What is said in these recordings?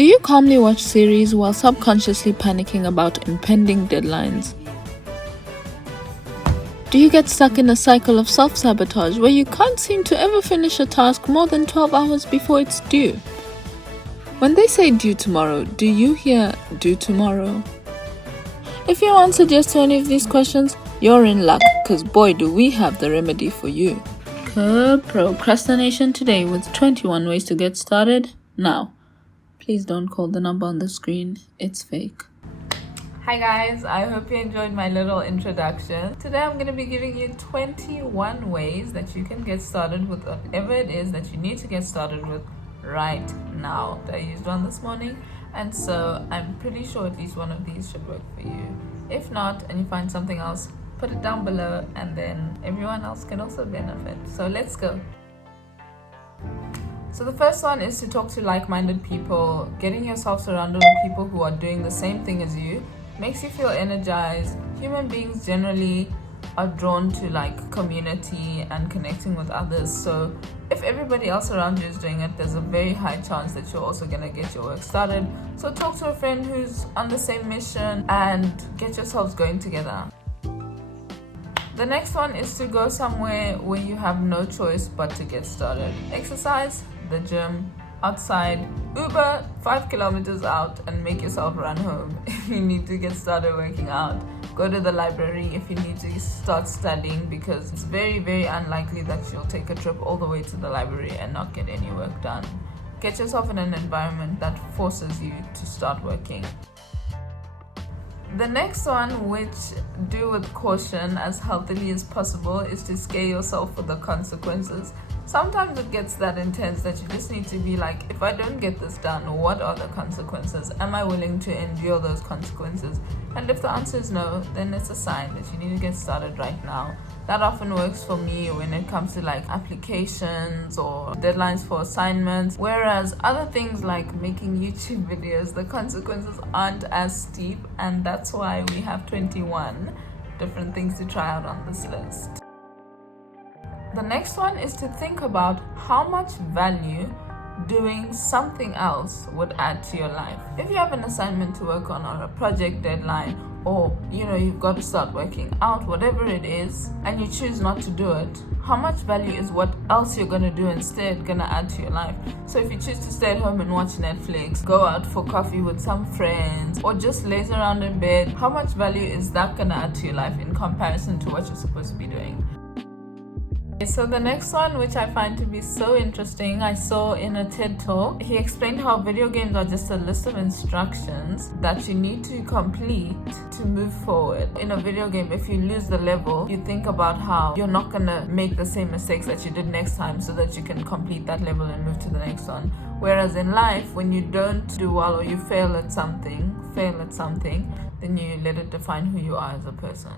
Do you calmly watch series while subconsciously panicking about impending deadlines? Do you get stuck in a cycle of self-sabotage where you can't seem to ever finish a task more than 12 hours before it's due? When they say due tomorrow, do you hear due tomorrow? If you answered yes to any of these questions, you're in luck, because boy do we have the remedy for you. Curb procrastination today with 21 ways to get started now. Please don't call the number on the screen, it's fake. Hi guys, I hope you enjoyed my little introduction. Today I'm going to be giving you 21 ways that you can get started with whatever it is that you need to get started with right now. I used one this morning, and so I'm pretty sure at least one of these should work for you. If not, and you find something else, put it down below and then everyone else can also benefit. So let's go. So the first one is to talk to like-minded people. Getting yourself surrounded with people who are doing the same thing as you makes you feel energized. Human beings generally are drawn to community and connecting with others. So if everybody else around you is doing it, there's a very high chance that you're also gonna get your work started. So talk to a friend who's on the same mission and get yourselves going together. The next one is to go somewhere where you have no choice but to get started. Exercise, the gym, outside, Uber 5 kilometers out and make yourself run home if you need to get started working out. Go to the library if you need to start studying, because it's very, very unlikely that you'll take a trip all the way to the library and not get any work done. Get yourself in an environment that forces you to start working. The next one, which do with caution as healthily as possible, is to scare yourself for the consequences. Sometimes it gets that intense that you just need to be like, if I don't get this done, what are the consequences? Am I willing to endure those consequences? And if the answer is no, then it's a sign that you need to get started right now. That often works for me when it comes to applications or deadlines for assignments. Whereas other things like making YouTube videos, the consequences aren't as steep, and that's why we have 21 different things to try out on this list. The next one is to think about how much value doing something else would add to your life. If you have an assignment to work on or a project deadline, or you've got to start working out, whatever it is, and you choose not to do it, how much value is what else you're going to do instead going to add to your life? So if you choose to stay at home and watch Netflix, go out for coffee with some friends, or just laze around in bed, how much value is that going to add to your life in comparison to what you're supposed to be doing? So the next one, which I find to be so interesting, I saw in a TED talk. He explained how video games are just a list of instructions that you need to complete to move forward. In a video game, if you lose the level, you think about how you're not gonna make the same mistakes that you did next time so that you can complete that level and move to the next one. Whereas in life, when you don't do well or you fail at something, then you let it define who you are as a person.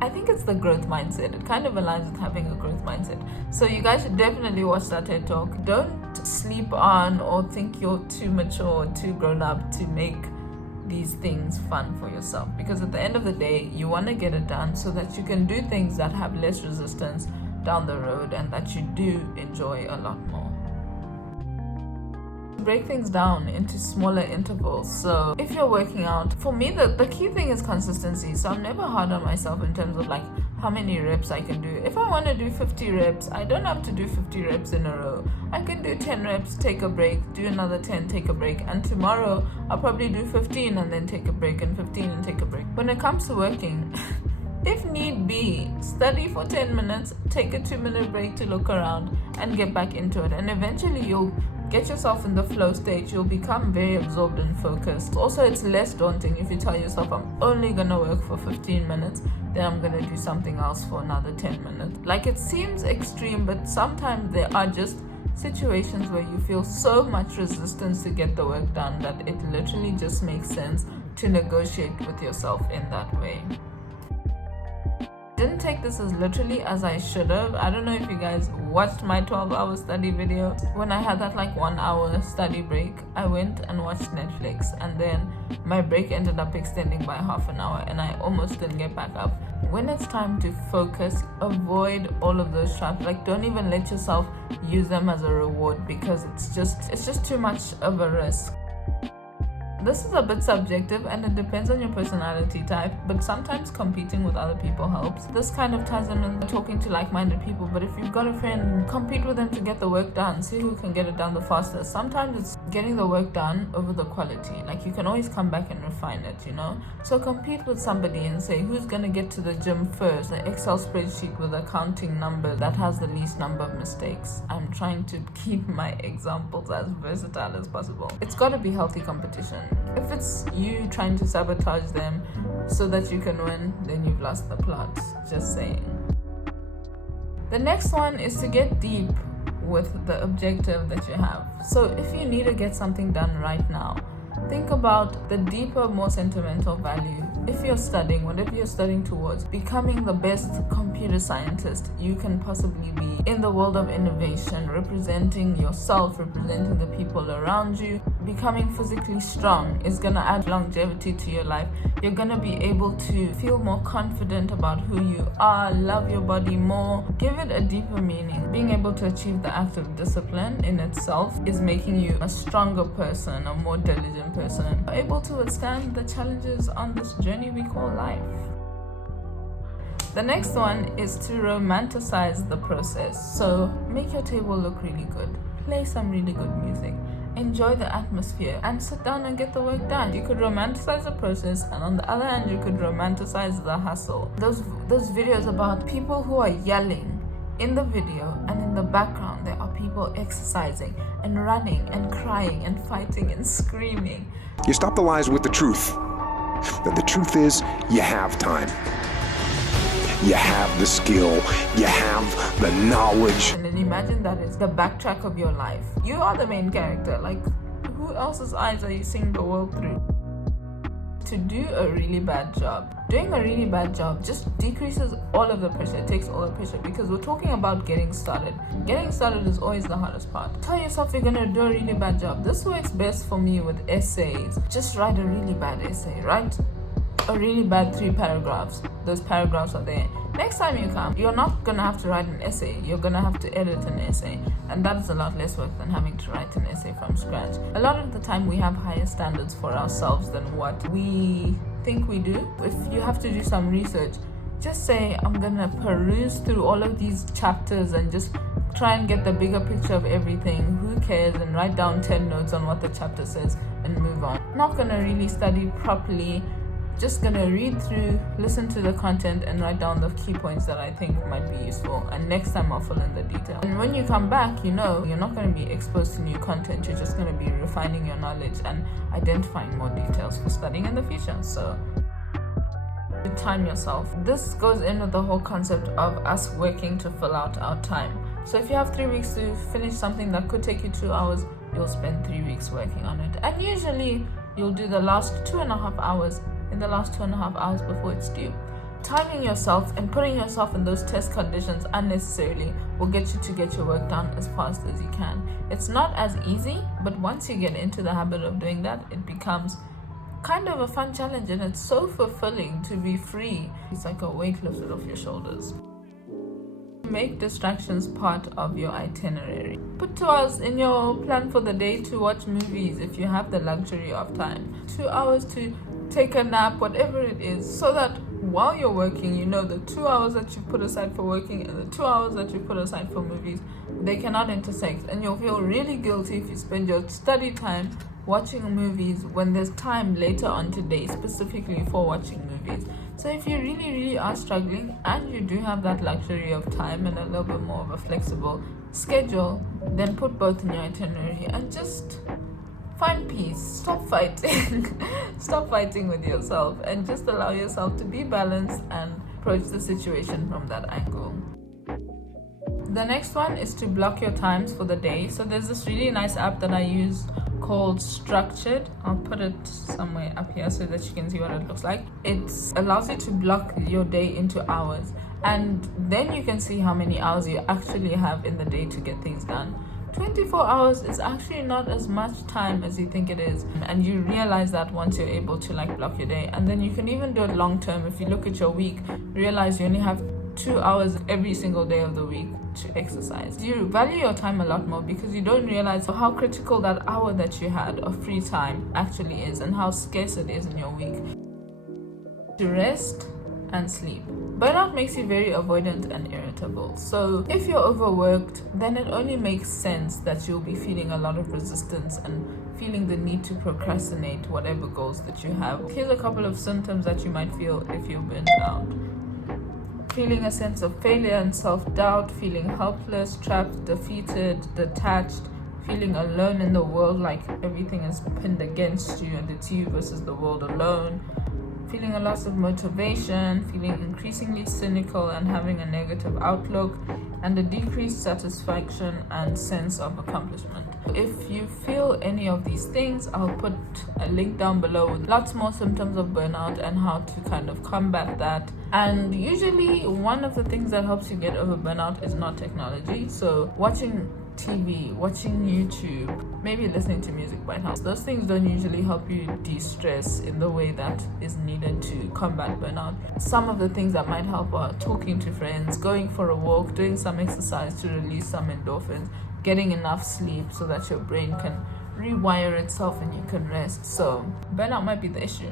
I think it's the growth mindset. It kind of aligns with having a growth mindset. So you guys should definitely watch that TED talk. Don't sleep on or think you're too mature or too grown up to make these things fun for yourself. Because at the end of the day, you want to get it done so that you can do things that have less resistance down the road and that you do enjoy a lot more. Break things down into smaller intervals. So if you're working out, for me the key thing is consistency. So I'm never hard on myself in terms of how many reps I can do. If I want to do 50 reps, I don't have to do 50 reps in a row. I can do 10 reps, take a break, do another 10, take a break, and tomorrow I'll probably do 15 and then take a break, and 15 and take a break. When it comes to working, if need be, study for 10 minutes, take a 2-minute break to look around and get back into it, and eventually you'll get yourself in the flow stage. You'll become very absorbed and focused. Also, it's less daunting if you tell yourself, I'm only gonna work for 15 minutes, then I'm gonna do something else for another 10 minutes. It seems extreme, but sometimes there are just situations where you feel so much resistance to get the work done that it literally just makes sense to negotiate with yourself in that way. didn't take this as literally as I should have. I don't know if you guys watched my 12-hour study video. When I had that like 1 hour study break, I went and watched Netflix, and then my break ended up extending by half an hour and I almost didn't get back up. When it's time to focus, avoid all of those traps. Like, don't even let yourself use them as a reward, because it's just too much of a risk. This is a bit subjective and it depends on your personality type, but sometimes competing with other people helps. This kind of ties in with talking to like-minded people, but if you've got a friend, compete with them to get the work done. See who can get it done the fastest. Sometimes it's getting the work done over the quality. Like, you can always come back and refine it, you know? So compete with somebody and say, who's gonna get to the gym first? The Excel spreadsheet with a counting number that has the least number of mistakes. I'm trying to keep my examples as versatile as possible. It's gotta be healthy competition. If it's you trying to sabotage them so that you can win, then you've lost the plot. Just saying. The next one is to get deep with the objective that you have. So if you need to get something done right now, think about the deeper, more sentimental value. If you're studying, whatever you're studying towards, becoming the best computer scientist you can possibly be in the world of innovation, representing yourself, representing the people around you, becoming physically strong is going to add longevity to your life. You're going to be able to feel more confident about who you are, love your body more, give it a deeper meaning. Being able to achieve the act of discipline in itself is making you a stronger person, a more diligent person, able to withstand the challenges on this journey we call life. The next one is to romanticize the process. So make your table look really good, play some really good music, enjoy the atmosphere, and sit down and get the work done. You could romanticize the process, and on the other hand, you could romanticize the hustle. Those videos about people who are yelling in the video, and in the background there are people exercising and running and crying and fighting and screaming. You stop the lies with the truth. That the truth is, you have time. You have the skill. You have the knowledge. And then imagine that is the backtrack of your life. You are the main character. Like, who else's eyes are you seeing the world through? To do a really bad job. Doing a really bad job just decreases all of the pressure. It takes all the pressure, because we're talking about getting started. Getting started is always the hardest part. Tell yourself you're gonna do a really bad job. This works best for me with essays. Just write a really bad essay. Write a really bad 3 paragraphs. Those paragraphs are there. Next time you come, you're not gonna have to write an essay. You're gonna have to edit an essay, and that is a lot less work than having to write an essay from scratch. A lot of the time we have higher standards for ourselves than what we think we do. If you have to do some research, just say, I'm gonna peruse through all of these chapters and just try and get the bigger picture of everything. Who cares? And write down 10 notes on what the chapter says and move on. Not gonna really study properly. Just gonna read through, listen to the content, and write down the key points that I think might be useful, and next time I'll fill in the detail. And when you come back, you know you're not going to be exposed to new content. You're just going to be refining your knowledge and identifying more details for studying in the future. So time yourself. This goes in with the whole concept of us working to fill out our time. So if you have 3 weeks to finish something that could take you 2 hours, you'll spend 3 weeks working on it, and usually you'll do the last 2.5 hours in the last 2.5 hours before it's due. Timing yourself and putting yourself in those test conditions unnecessarily will get you to get your work done as fast as you can. It's not as easy, but once you get into the habit of doing that, it becomes kind of a fun challenge, and it's so fulfilling to be free. It's like a weight lifted off your shoulders. Make distractions part of your itinerary. Put 2 hours in your plan for the day to watch movies if you have the luxury of time. 2 hours to take a nap, whatever it is, so that while you're working, you know the 2 hours that you put aside for working and the 2 hours that you put aside for movies, they cannot intersect, and you'll feel really guilty if you spend your study time watching movies when there's time later on today specifically for watching movies. So if you really are struggling and you do have that luxury of time and a little bit more of a flexible schedule, then put both in your itinerary and just find peace. Stop fighting. Stop fighting with yourself and just allow yourself to be balanced and approach the situation from that angle. The next one is to block your times for the day. So there's this really nice app that I use called Structured. I'll put it somewhere up here so that you can see what it looks like. It allows you to block your day into hours, and then you can see how many hours you actually have in the day to get things done. 24 hours is actually not as much time as you think it is, and you realize that once you're able to like block your day. And then you can even do it long term. If you look at your week, realize you only have 2 hours every single day of the week to exercise. You value your time a lot more because you don't realize how critical that hour that you had of free time actually is, and how scarce it is in your week. To rest and sleep. Burnout makes you very avoidant and irritable. So if you're overworked, then it only makes sense that you'll be feeling a lot of resistance and feeling the need to procrastinate whatever goals that you have. Here's a couple of symptoms that you might feel if you're burnt out. Feeling a sense of failure and self-doubt, feeling helpless, trapped, defeated, detached, feeling alone in the world, like everything is pinned against you and it's you versus the world alone. Feeling a loss of motivation, feeling increasingly cynical and having a negative outlook, and a decreased satisfaction and sense of accomplishment. If you feel any of these things, I'll put a link down below with lots more symptoms of burnout and how to kind of combat that. And usually one of the things that helps you get over burnout is not technology. So watching TV, watching YouTube, maybe listening to music by now. Those things don't usually help you de-stress in the way that is needed to combat burnout. Some of the things that might help are talking to friends, going for a walk, doing some exercise to release some endorphins, getting enough sleep so that your brain can rewire itself and you can rest. So burnout might be the issue.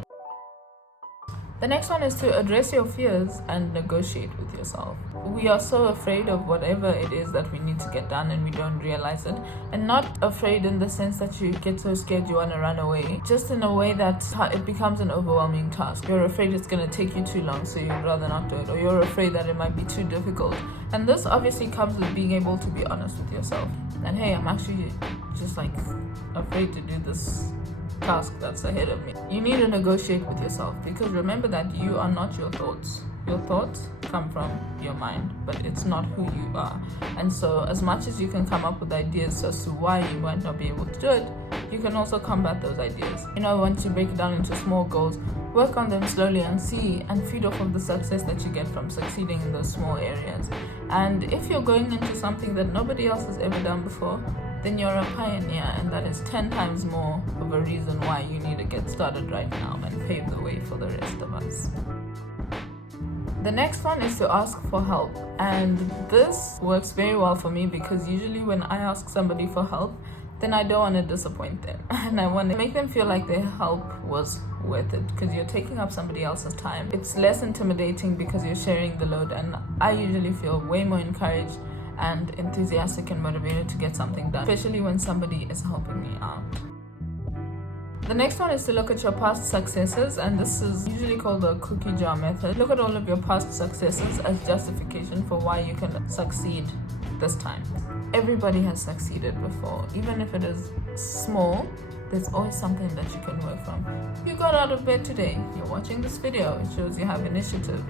The next one is to address your fears and negotiate with yourself. We are so afraid of whatever it is that we need to get done and we don't realize it. And not afraid in the sense that you get so scared you want to run away. Just in a way that it becomes an overwhelming task. You're afraid it's going to take you too long, so you'd rather not do it. Or you're afraid that it might be too difficult. And this obviously comes with being able to be honest with yourself. And hey, I'm actually just like afraid to do this task that's ahead of me. You need to negotiate with yourself, because remember that you are not your thoughts. Your thoughts come from your mind, but it's not who you are. And so as much as you can come up with ideas as to why you might not be able to do it, you can also combat those ideas. Once you break it down into small goals, work on them slowly and see and feed off of the success that you get from succeeding in those small areas. And if you're going into something that nobody else has ever done before, then you're a pioneer, and that is 10 times more of a reason why you need to get started right now and pave the way for the rest of us. The next one is to ask for help, and this works very well for me because usually when I ask somebody for help, then I don't want to disappoint them and I want to make them feel like their help was worth it, because you're taking up somebody else's time. It's less intimidating because you're sharing the load, and I usually feel way more encouraged and enthusiastic and motivated to get something done, especially when somebody is helping me out. The next one is to look at your past successes, and this is usually called the cookie jar method. Look at all of your past successes as justification for why you can succeed this time. Everybody has succeeded before, even if it is small. There's always something that you can work from. You got out of bed today, you're watching this video, it shows you have initiative.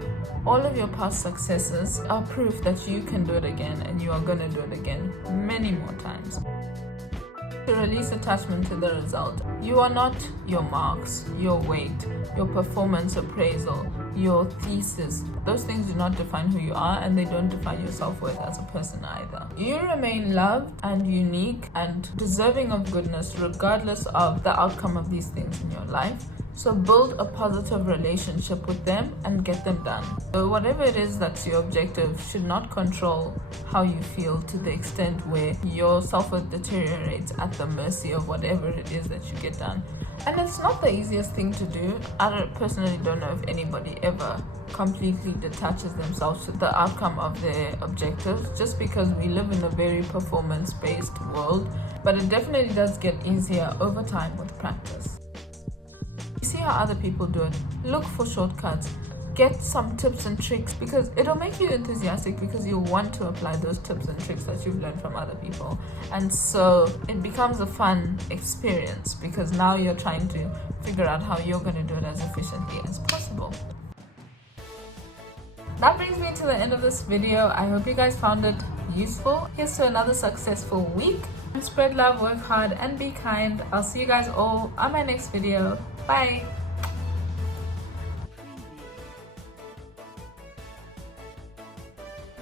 All of your past successes are proof that you can do it again, and you are going to do it again many more times. To release attachment to the result. You are not your marks, your weight, your performance appraisal, your thesis. Those things do not define who you are, and they don't define your self-worth as a person either. You remain loved and unique and deserving of goodness regardless of the outcome of these things in your life. So build a positive relationship with them and get them done. So whatever it is that's your objective should not control how you feel to the extent where your self-worth deteriorates at the mercy of whatever it is that you get done. And it's not the easiest thing to do. I personally don't know if anybody ever completely detaches themselves to the outcome of their objectives, just because we live in a very performance-based world. But it definitely does get easier over time with practice. You see how other people do it. Look for shortcuts. Get some tips and tricks, because it'll make you enthusiastic, because you want to apply those tips and tricks that you've learned from other people. And so it becomes a fun experience, because now you're trying to figure out how you're going to do it as efficiently as possible. That brings me to the end of this video. I hope you guys found it useful. Here's to another successful week. Spread love, work hard, and be kind. I'll see you guys all on my next video. Bye.